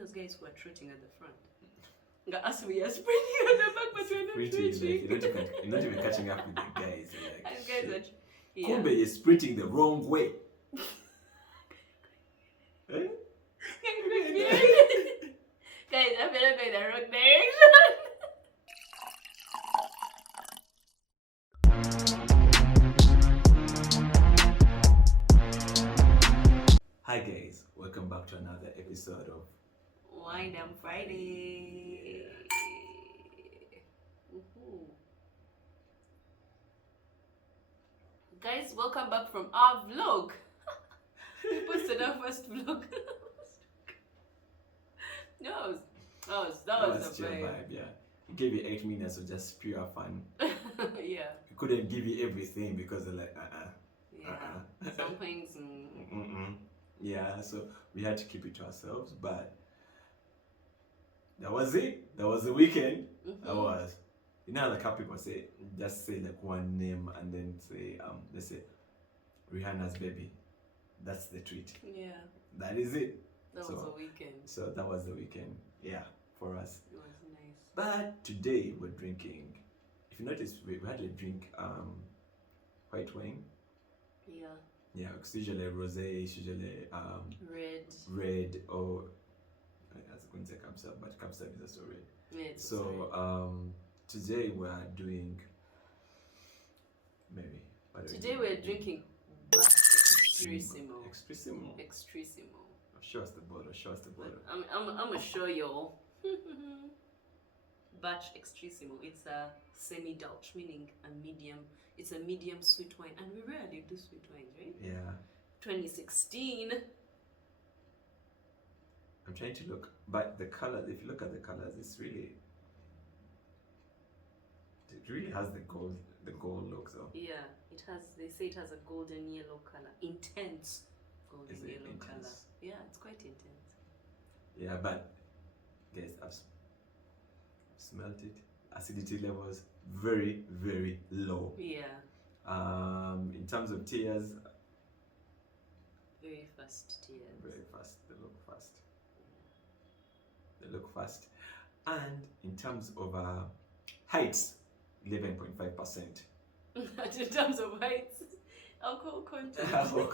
those guys who are trotting at the front. Us, we are sprinting at the back, but we're not trotting. You're not even catching up with the guys. Like, and guys are... Yeah. Kumbe is sprinting the wrong way. Eh? Guys, I'm not going the wrong direction. Hi guys, welcome back to another episode of Wine and Friday. Guys, welcome back from our vlog. We posted our first vlog. that was a vibe. Yeah. We gave you 8 minutes of just pure fun. Yeah. We couldn't give you everything because they're like, Yeah. Some things. Yeah, so we had to keep it to ourselves, but that was it. That was the weekend. That was. You know, like how people say, just say like one name and then say, let's say Rihanna's baby. That's the tweet. Yeah. That is it. That was the weekend. So that was the weekend. Yeah, for us. It was nice. But today we're drinking. If you notice, we had to drink white wine. Yeah. Yeah, it's usually rosé, it's usually red, or I was going to say Kamsab, but Kamsab is also red. Yeah, so today we're doing maybe. Today we're drinking Extrissimo. Extrissimo. Show us the bottle. I'm gonna show y'all. Batch Extrissimo. It's a semi-Dutch, meaning a medium. It's a medium sweet wine, and we rarely do sweet wines, right? Yeah. 2016. I'm trying to look, but the color. If you look at the colors, it really has the gold look. So yeah, it has. They say it has a golden yellow color, intense golden yellow color. Yeah, it's quite intense. Yeah, but guys, I've smelled it. Acidity levels very, very low. Yeah. In terms of tears, very fast tears. Very fast. They look fast. And in terms of heights, 11.5%. In terms of heights, alcohol content. In terms of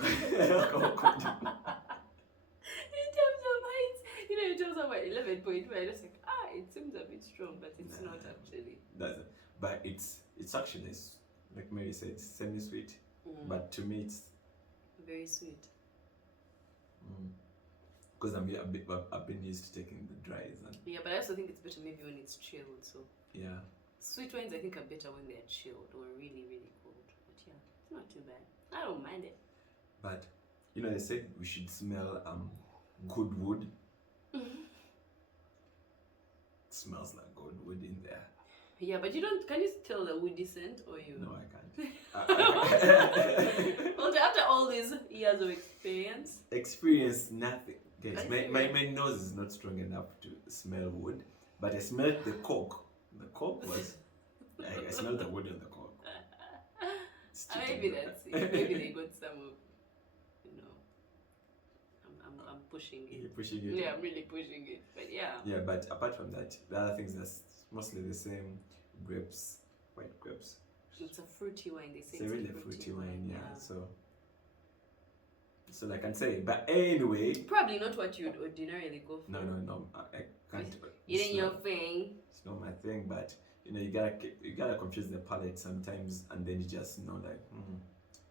heights, in terms of 11.5, just like it seems a bit strong, but it's not actually. Doesn't. But it's actually, like Mary said, it's semi-sweet. But to me, it's very sweet. Because I've been used to taking the dries. Yeah, but I also think it's better maybe when it's chilled. So yeah. Sweet wines I think are better when they're chilled or really, really cold. But yeah, it's not too bad. I don't mind it. But they said we should smell good wood. It smells like good wood in there. Yeah, but can you tell the woody scent or you? No, I can't. Well, after all these years of experience, nothing. Guys, my nose is not strong enough to smell wood, but I smelled the cork. The cork was, I smelled the wood on the cork. Maybe that's it. Maybe they got some of, I'm pushing it. You're pushing it? Yeah, I'm really pushing it. But yeah. Yeah, but apart from that, the other things that's mostly the same. Grapes, white grapes. It's a fruity wine. They say it's a really fruity wine. Yeah. So I can say, but anyway. Probably not what you'd ordinarily go for. No. I can't. It ain't your thing. It's not my thing, but you gotta confuse the palate sometimes, and then you just know like,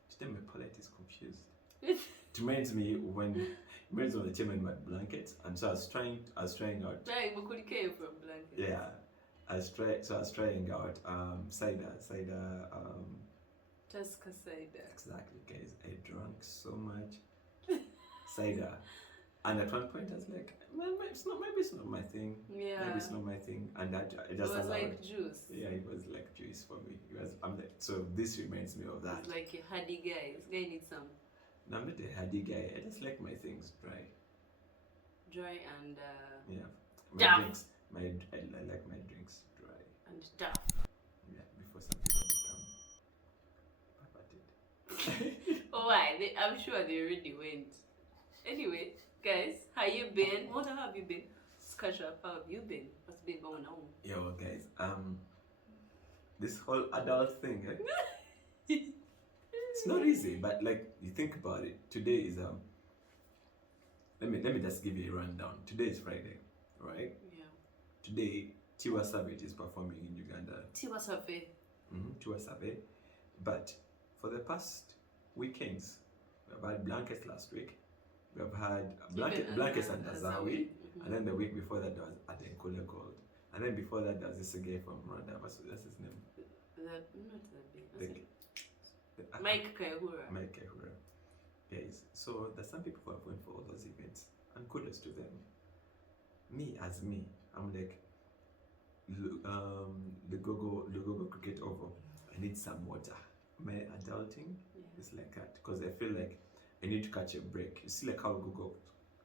today my palate is confused. It reminds me when the chairman had blankets, and so I was trying out. From blankets. Yeah. I was trying out cider. Tusker cider. Exactly, guys. I drank so much cider, and at one point I was like, maybe it's not my thing. Yeah. Maybe it's not my thing, and it just was like juice. Yeah, it was like juice for me. I'm like, so this reminds me of that. It's like a hardy guy. This guy needs some. No, I'm not a hardy guy. I just like my things dry. Dry and yeah. Duff. Drinks. I like my drinks dry. And duff. Yeah, before some people become perverted. Oh, why? I'm sure they already went. Anyway, guys, how you been? What have you been? catch up. How have you been? What's been going on? Yeah, well, guys, this whole adult thing, it's not easy, but like you think about it, today is let me just give you a rundown. Today is Friday, right? Yeah. Today, Tiwa Savage is performing in Uganda. Tiwa Savage. Tiwa Savage. But for the past weekends, we've had Blankets last week. We've had Blankets and Azawi. And then the week before that, there was Adenkule Gold. And then before that, there was this guy from Rwanda. What's his name? Mike Kaihura. Mike Kaihura. Guys, so there's some people who are going for all those events, and kudos to them. Me, I'm like, the go cricket over. I need some water. My adulting is like that, because I feel like I need to catch a break. You see, like how Google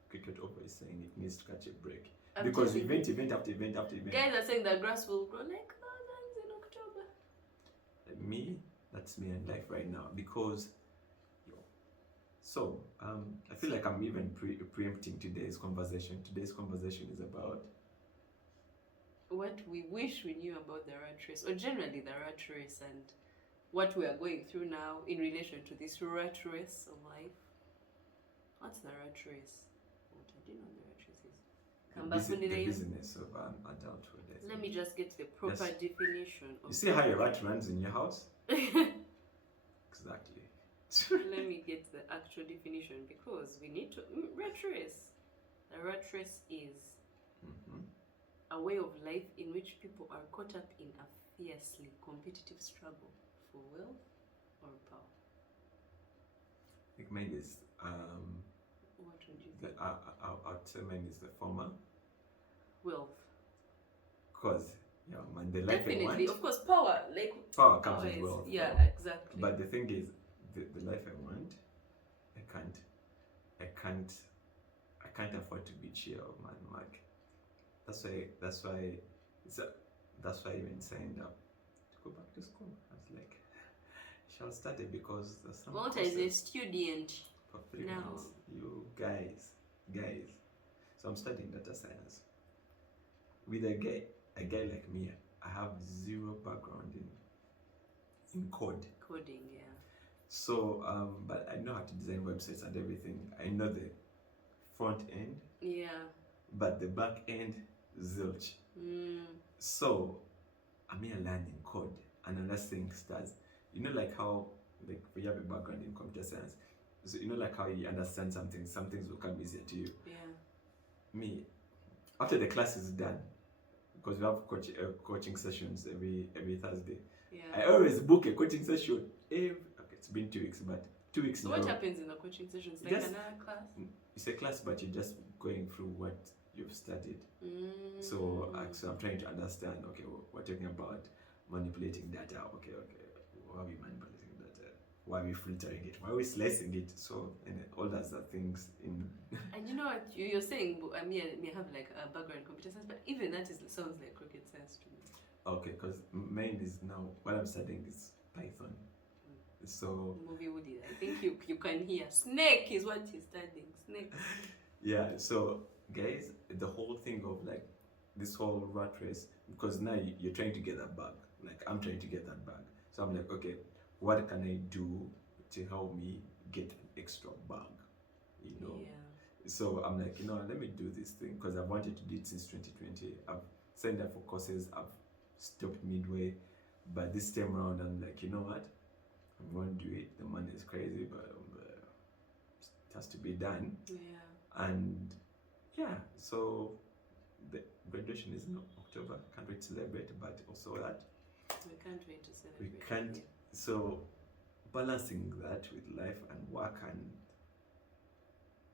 cricket over is saying it needs to catch a break, because event after event after event. Guys are saying the grass will grow like thousands in October. Me, that's me in life right now, because so I feel like I'm even preempting today's conversation. Today's conversation is about what we wish we knew about the rat race, or generally the rat race, and what we are going through now in relation to this rat race of life. What's the rat race? What I do know the rat race is. The business of adulthood. Let me just get the proper definition. You see how your rat runs in your house? Exactly. Let me get the actual definition, because we need to. Rat race. The rat race is a way of life in which people are caught up in a fiercely competitive struggle for wealth or power. I think mine is what would you think? I'd say mine is the former. Wealth. Because man, the life definitely, I want, of course, power comes with wealth. Yeah, exactly. But the thing is, the life I want, I can't afford to be cheer of man, Mark. That's why I even signed up to go back to school. I was like, shall start it, because there's some Walter is a student for 3 now. months. You guys. So I'm studying data science. With a guy like me, I have zero background in coding, yeah. So but I know how to design websites and everything. I know the front end, but the back end, zilch. So I'm here learning code, and unless things starts, like how, like, we have a background in computer science, so like how you understand something, some things will come easier to you. Me, after the class is done, because we have coaching sessions every Thursday. I always book a coaching session. It's been 2 weeks, but 2 weeks. So what happens in the coaching sessions? Like another class? It's a class, but you're just going through what you've studied. So I'm trying to understand. Okay, we're talking about manipulating data. Okay. Why are we manipulating data? Why are we filtering it? Why are we slicing it? So, and all those are things in. And you know what you're saying? I may have like a background in computer science, but even that sounds like rocket science to me. Okay, because mine is now, what I'm studying is Python. So Movie Woody, I think you can hear Snake is what he's studying. Snake. Yeah. So guys, the whole thing of like this whole rat race, because now you're trying to get that bag. Like, I'm trying to get that bag. So I'm like, okay, what can I do to help me get an extra bag? So I'm like, let me do this thing, because I've wanted to do it since 2020. I've signed up for courses. I've stopped midway, but this time around, I'm like, you know what? I'm going to do it. The money is crazy, but it has to be done. And so the graduation is in October. Can't wait to celebrate, but also that we can't wait to celebrate. We can't. So balancing that with life and work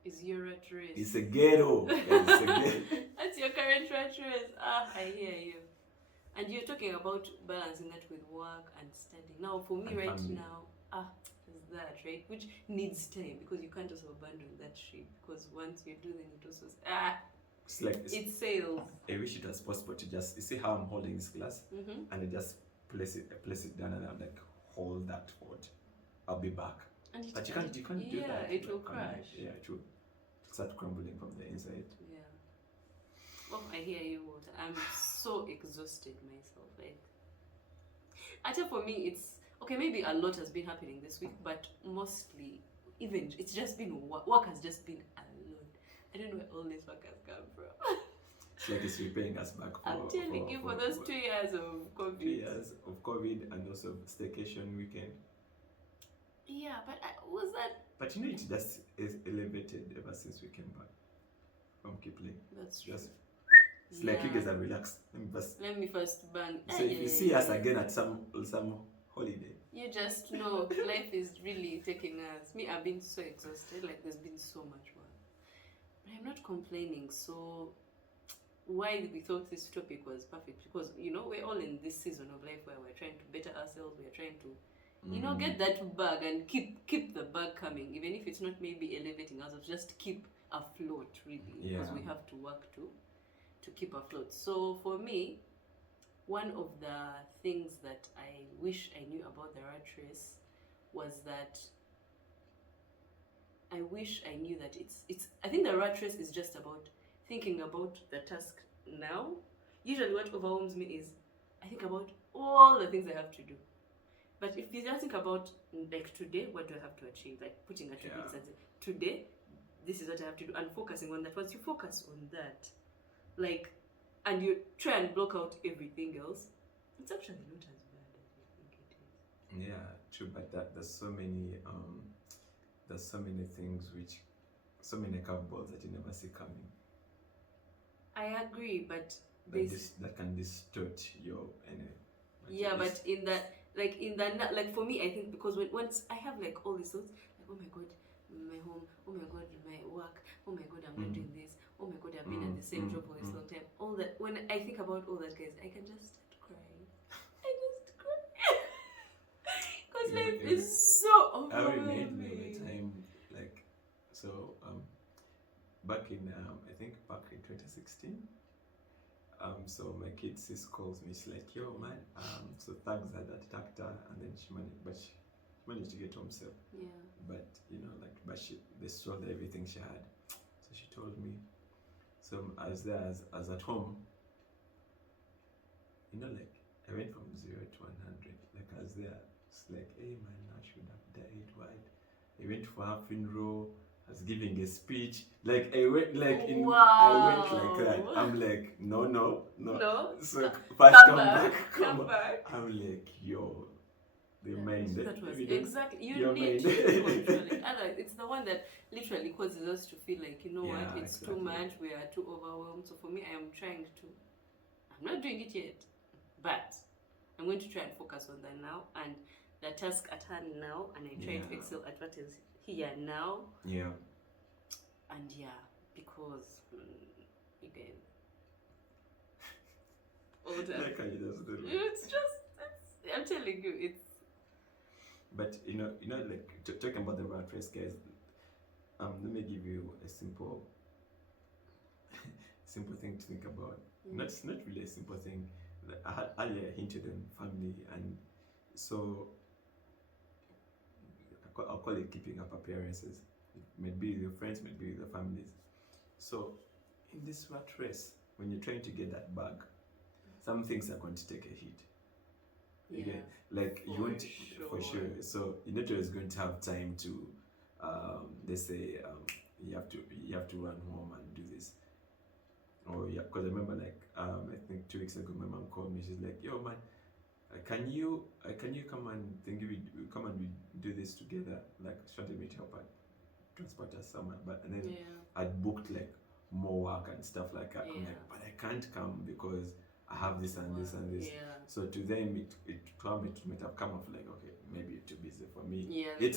is your rat race. It's a ghetto. That's your current rat race. I hear you. And you're talking about balancing that with work and studying. Now, for me, right now, is that, right? Which needs time, because you can't also abandon that ship, because once you do, then it also it's like it sails. I wish it was possible to just, you see how I'm holding this glass, and I just place it down, and I'm like, hold that forward. I'll be back. But you can't do that. It will crash. Yeah, it will start crumbling from the inside. Well, I hear you, Walter. I'm so exhausted myself. Like, actually, for me, it's okay. Maybe a lot has been happening this week, but mostly, even it's just been work. Work has just been a lot. I don't know where all this work has come from. It's like it's repaying us back for, I'm telling you, for those 2 years of COVID. 2 years of COVID and also staycation weekend. Yeah, but was that? But you know, it just is elevated ever since we came back from Kipling. That's true. Just it's like you guys are relaxed. Let me first bang. So if you see us again at some holiday, you just know life is really taking us. Me, I've been so exhausted. Like there's been so much work, but I'm not complaining. So why we thought this topic was perfect, because you know we're all in this season of life where we're trying to better ourselves. We're trying to, you know, get that bag and keep the bag coming, even if it's not maybe elevating ourselves. Just keep afloat, really, because we have to work to keep afloat. So for me, one of the things that I wish I knew about the rat race was that I wish I knew that it's I think the rat race is just about thinking about the task now. Usually what overwhelms me is I think about all the things I have to do. But if you just think about like today, what do I have to achieve? Like putting a to-do list and say, today, this is what I have to do, and focusing on that. Once you focus on that, like, and you try and block out everything else, it's actually not as bad as you think it is. Yeah, true. But there's so many things so many curveballs that you never see coming. I agree, but that can distort your energy. Yeah, but in that, for me, I think because once I have like all these thoughts, like, oh my god, my home, oh my god, my work, oh my god, I'm not doing this, oh my god, I've been at the same job for this long time. All that, when I think about all that, guys, I can just start crying. I just cry because life is so overwhelming. I remember the time, like, so back in back in 2016. So my kid sis calls me. She's like, "Yo, man, so thugs had attacked her, and then she managed to get home safe. Yeah. But you know, they stole everything she had. So she told me. So as at home, you know, like I went from 0 to 100. Like I was there, it's like, hey man, I should have died. Why? I went for her funeral. I was giving a speech, like I went like that. I'm like, no. So first come back. I'm like, yo, the mind. That was exactly. You need to control it. Otherwise, it's the one that literally causes us to feel like, you know what, it's too much. We are too overwhelmed. So for me, I am trying to. I'm not doing it yet, but I'm going to try and focus on that now and the task at hand now, and I try to excel at what is here now. Yeah. And because again, all that. Like you just do. I'm telling you, it's. But you know, like talking about the rat race, guys. Let me give you a simple thing to think about. It's not really a simple thing. I had earlier hinted on family, and so I'll call it keeping up appearances. It may be with your friends, may be with your families. So in this rat race, when you're trying to get that bag, some things are going to take a hit. Yeah. Like you won't for sure. So you're not always going to have time to let's say you have to run home and do this. Or because I remember like I think 2 weeks ago my mom called me. She's like, "Yo man, can you come and we do this together?" Like she wanted me to help her transport us somewhere, and then I'd booked like more work and stuff like that. I'm like, but I can't come because I have this and this and this. Yeah. So to them it might have come off like, okay, maybe you're too busy for me. Yeah. She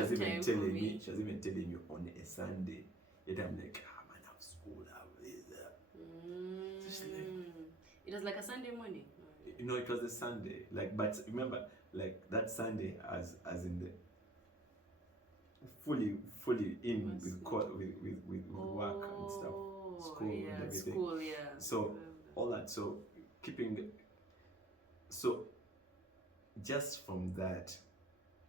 was even telling me on a Sunday. Yet I'm like, man, I have school, I have this. So she's like, it was like a Sunday morning. You know, it was a Sunday. Like, but remember, like that Sunday as in the fully in with work and stuff, school and everything. So all that. So just from that,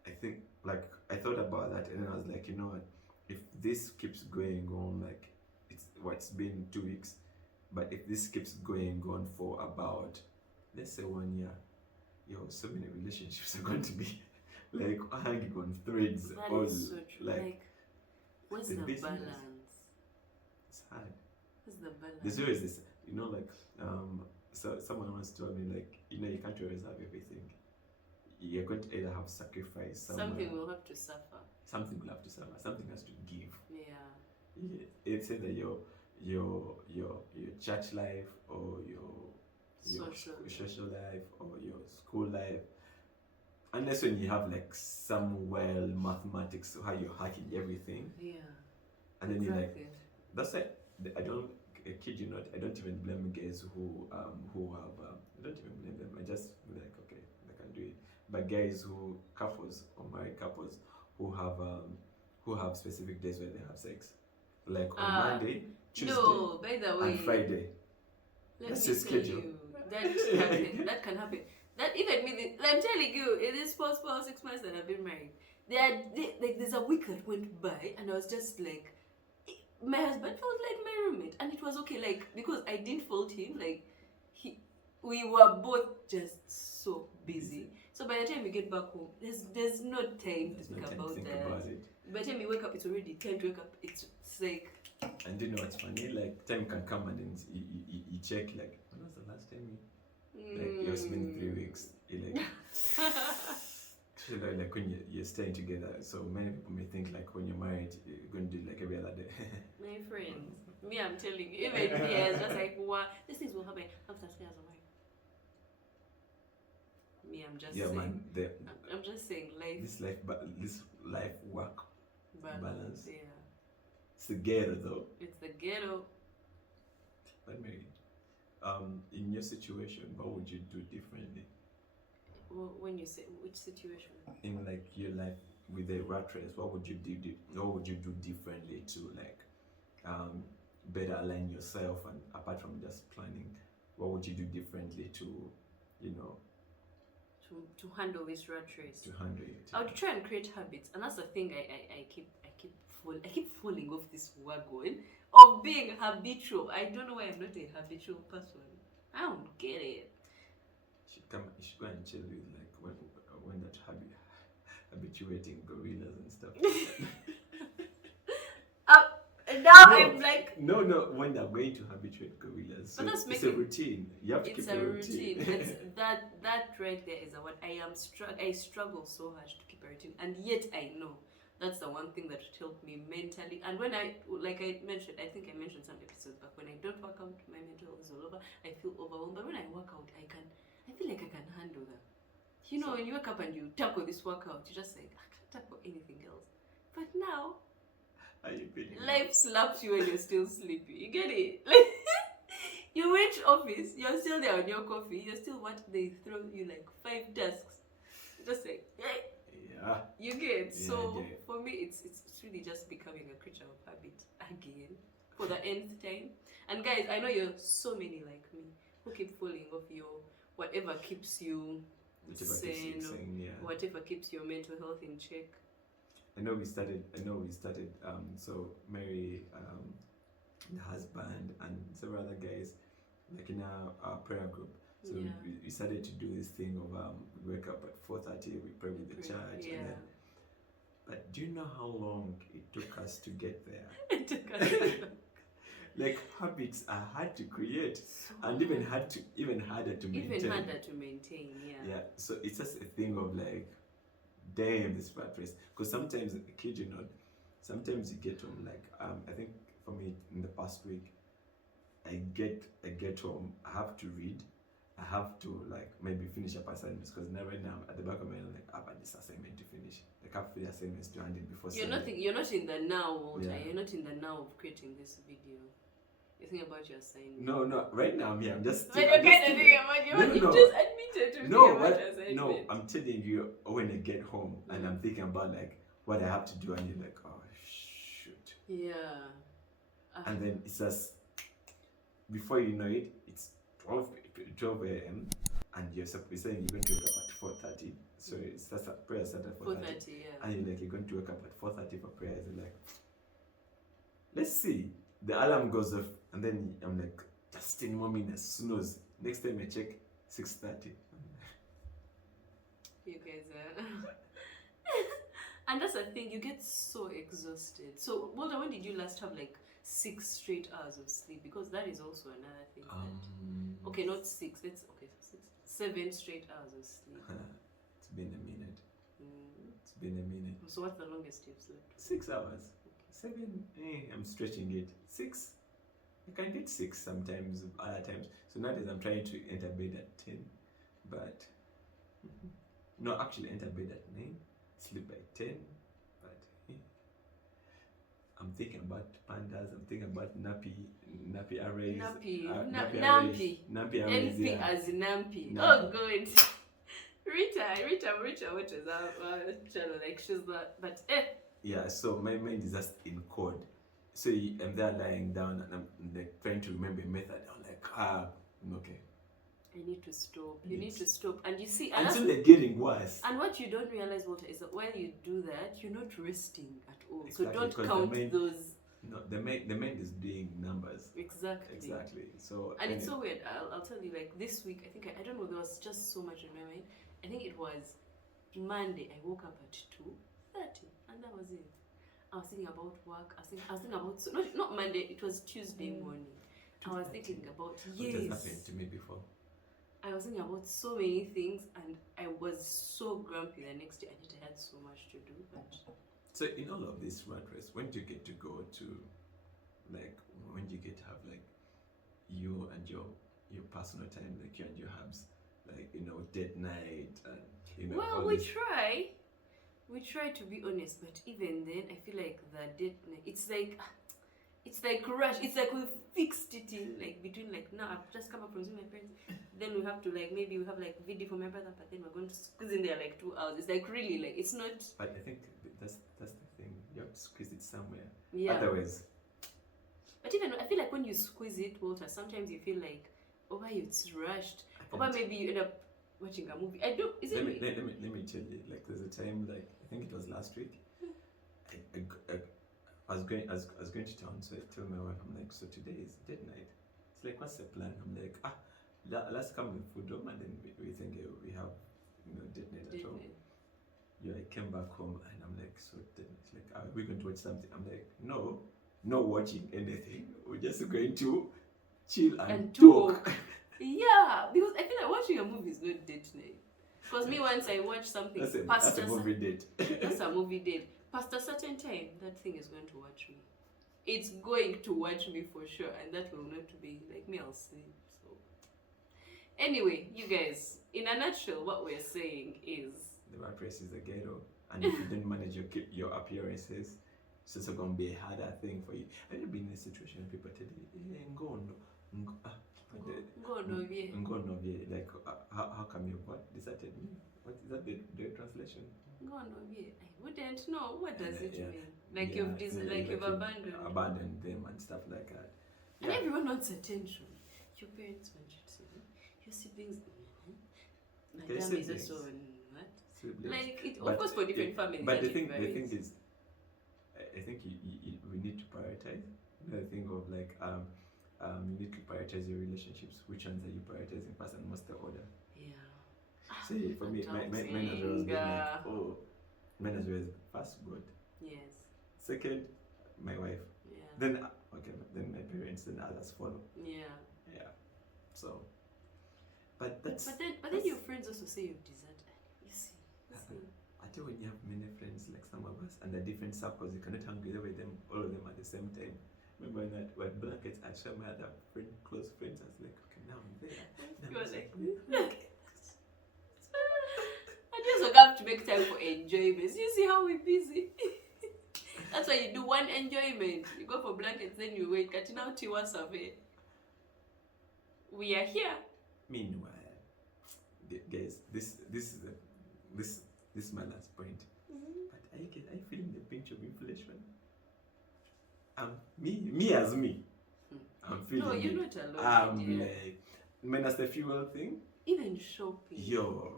I think like I thought about that, and then I was like, you know what? If this keeps going on, like it's been 2 weeks, But if this keeps going on for about, let's say 1 year, so many relationships are going to be like hanging on threads. That all is so true. Like, where's the business. balance? It's hard. Where's the balance? There's always this, like, so someone once told me, like, you can't always have everything. You're going to either have sacrifice. Something will have to suffer. Something will have to suffer. Something has to give. Yeah. It's either your church life or your social life or your school life. Unless when you have like some mathematics, how you're hacking everything. Yeah. And then you're like, that's it. I kid you not, I don't even blame guys who have, I don't even blame them. I just be like, okay, I can do it. But guys couples or married couples who have specific days where they have sex. Like on Monday, Tuesday, by the way, and Friday. That's your schedule. That can happen. That even me, I'm telling you, in this past 6 months that I've been married, there's a week that went by, and I was just like, my husband felt like my roommate, and it was okay, like, because I didn't fault him, like, we were both just so busy. So by the time we get back home, there's no time to think about it. By the time you wake up, it's already time to wake up. It's like. And you know what's funny? Like, time can come and then you check, like, when was the last time like, you're spending 3 weeks. You're like, like when you're staying together. So many people may think, like, when you're married, you're going to do like every other day. My friends, me, I'm telling you, even me, it's just like, wow, these things will happen after 3 years of marriage. Me, I'm just saying. Man, I'm just saying, life. This life work balance. Yeah. It's the ghetto, though. It's the ghetto. But Mary, in your situation, what would you do differently? When you say which situation? In like your life with the rat race, what would you do? What would you do differently to like better align yourself? And apart from just planning, what would you do differently to to handle this rat race? To handle it. I would try and create habits, and that's the thing. I keep falling off this wagon of being habitual. I don't know why I'm not a habitual person. I don't get it. You should go and chill with like when that habituating gorillas and stuff. Now no, I'm like no, when they're going to habituate gorillas. So but it's a routine. You have to keep a routine. It's that right there is what I am. I struggle so hard to keep a routine, and yet I know that's the one thing that helped me mentally. And when I mentioned some episodes back, when I don't work out, my mental is all over. I feel overwhelmed. But when I work out, I feel like I can handle that. When you wake up and you tackle this workout, you're just like, I can't tackle anything else. But now, life slaps you when you're still sleepy. You get it? Like, you reach office, you're still there on your coffee, you're still they throw you like 5 tasks. Just like, hey. Yeah. You get so for me it's really just becoming a creature of habit again for the nth time. And guys, I know you're so many like me who keep falling off your whatever keeps you sane, whatever keeps your mental health in check. I know we started so Mary, the husband and several other guys like in our prayer group. So we started to do this thing of we wake up at 4:30, we pray with the church. Yeah. And then, but do you know how long it took us to get there? It took us like habits are hard to create, and even harder to maintain. Even harder to maintain, yeah. So it's just a thing of like, damn, this rat race. Because sometimes, kid you not, sometimes you get home like I think for me in the past week, I get home, I have to read. I have to like maybe finish up assignments because right now at the back of my mind, like I have this assignment to finish. Like I have 3 assignments to hand in before. You're not in the now, Walter. Yeah. You're not in the now of creating this video. You think about your assignment. No. Right now, I'm just. But you're kind of thinking about your. You just admitted to thinking about your assignment. No, I'm telling you when I get home and I'm thinking about like what I have to do, and you're like, oh shoot. Yeah. And then it's just before you know it, it's 12 a.m. and you're saying you're going to wake up at 4:30. So it's that's a prayer starts at 4:30. And you're going to wake up at 4:30 for prayers. You're like, let's see. The alarm goes off, and then I'm like, just 10 more minutes, snooze. Next time I check, 6:30. You guys are. And that's the thing, you get so exhausted. So, Walter, when did you last have like 6 straight hours of sleep? Because that is also another thing. Okay, not 6. Let's 7 straight hours of sleep. It's been a minute. It's been a minute. So what's the longest you've slept? 6 hours. 7. I'm stretching it. 6. I can get 6 sometimes, other times. So nowadays I'm trying to enter bed at 10, but no, actually enter bed at 9, sleep by 10. But I'm thinking about pandas. I'm thinking about nappy arrays. Nappy arrays. NP as nappy. Oh god. Rita watches our channel, like she's not, but Yeah, so my mind is just in code. So I'm there lying down and I'm like trying to remember a method. I'm like, okay. I need to stop. You need to stop. And you see, until they're getting worse. And what you don't realize, Walter, is that while you do that, you're not resting at all. Exactly, so don't count those. No, the mind is doing numbers. Exactly. So and it's so weird. I'll tell you, like this week, I think I don't know. There was just so much in my mind. I think it was Monday. I woke up at 2:30, and that was it. I was thinking about work. I was thinking about not Monday. It was Tuesday morning. I was thinking about What has happened to me before? I was thinking about so many things, and I was so grumpy the next day. I had so much to do. But so in all of this rat race, when do you get to go to, like, when do you get to have like you and your personal time, like you and your hubs, like, date night and well, we try to be honest, but even then I feel like the date night, it's like rush. It's like we fixed it in like between, like, now I've just come up from seeing my parents, then we have to like maybe we have like video for my brother, but then we're going to squeeze in there like 2 hours. It's like really like it's not. But I think that's the thing. You have to squeeze it somewhere. Yeah. Otherwise. But even I feel like when you squeeze it, Walter, sometimes you feel like, it's rushed. Or maybe you end up watching a movie. Let me tell you. Like, there's a time, like I think it was last week. I was going to town, so I told my wife, I'm like, so today is date night. It's like, what's the plan? I'm like, let's come with food home, and then we think we have date night at home. Yeah, I came back home and I'm like, so date night. Like, are we going to watch something? I'm like, no, not watching anything. We're just going to chill and talk. Yeah, because I feel like watching a movie is not date night. Because me, once I watch something, that's a movie date. That's a movie date. Past a certain time, that thing is going to watch me. It's going to watch me for sure, and that will not be like me. I'll sleep. So, anyway, you guys, in a nutshell, what we're saying is the rat race is a ghetto, and if you don't manage your appearances, it's also gonna be a harder thing for you. Have you been in a situation where people tell you, go on, like, how come you deserted me? What is that the translation? Go on, I wouldn't know. What does it mean? Like you've abandoned them and stuff like that. Yeah. And everyone wants attention. Your parents want you to, your siblings. My dad is also what? Siblings. Like it, of course, for different families. But the thing is, I think we need to prioritize. The thing of like you need to prioritize your relationships. Which ones are you prioritizing first, and what's the order? Yeah. See, for me, men as well as being like, men as well as first God. Yes. Second, my wife. Yeah. Then then my parents, then others follow. Yeah. Yeah. So, but then your friends also say you've deserted. You see. I think when you have many friends, like some of us, and they're different circles, you cannot hang with all of them at the same time. Remember that with blankets, I showed my other close friends. I was like, okay, now I'm there. You're like, I just have to make time for enjoyment. You see how we're busy. That's why you do one enjoyment. You go for blankets, then you wait. Katina Tiwa Survey. We are here. Meanwhile, guys, this is my last point. Mm-hmm. But are you feeling the pinch of inflation? Me as me. I'm feeling. No, you're not alone. I'm like, minus the fuel thing. Even shopping. Yo,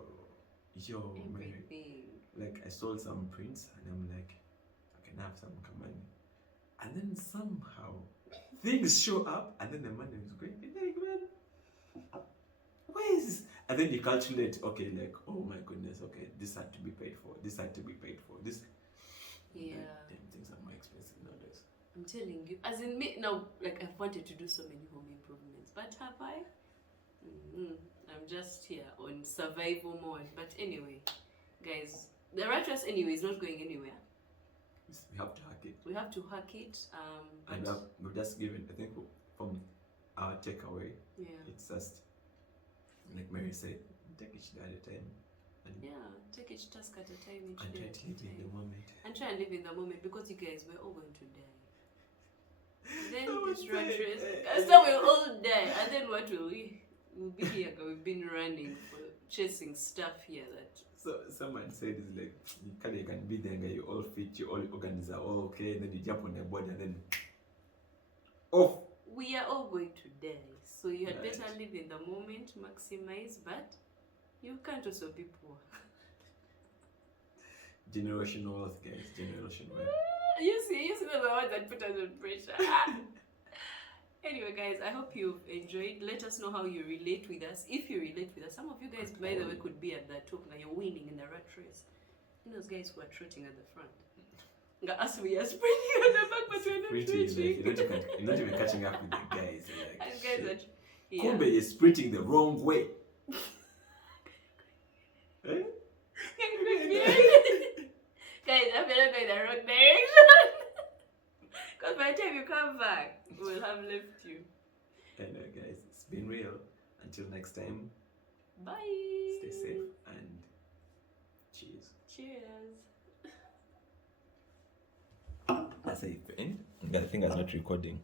everything. Man. Like I sold some prints, and I'm like, I can have some money, and then somehow things show up, and then the money is going. You're like, man, where is this? And then you calculate, okay, like, oh my goodness, okay, this had to be paid for, this had to be paid for, this. Yeah. Damn, things are more expensive nowadays. I'm telling you, as in me now, like I've wanted to do so many home improvements, but have I? I'm just here on survival mode. But anyway, guys, the rat race anyway is not going anywhere. We have to hack it. We have to hack it. And we've just given, I think, from our takeaway, yeah, it's just like Mary said, take each day at a time. And take each task at a time, each and day try at to a live in time. the moment. And try and live in the moment, because you guys, we're all going to die. Then Oh, this rat dear. race, so we'll all die. And then what will we? We'll be here, we've been running for chasing stuff here that. So someone said it's like you can be there, you all fit, you all organs are all okay, and then you jump on the board and then off. We are all going to die, so you had Right. better live in the moment, maximize, but you can't also be poor. Generational wealth, guys. Generational wealth. You see those are the ones that put us on pressure. Anyway, guys, I hope you've enjoyed. Let us know how you relate with us. If you relate with us, some of you guys, by the way, could be at the top. Now you're winning in the rat race. You know those guys who are trotting at the front. Us, we are sprinting at the back, but we're not Sprinting, reaching. like, you're not even catching up with the guys. Like, And guys are, yeah. Kumbe is sprinting the wrong way. Eh? Guys, I'm not going the wrong direction. Because by the time you come back, we'll have left you. Anyway, guys, it's been real. Until next time, Bye. stay safe and cheers. Cheers. That's how you end. The thing is not recording.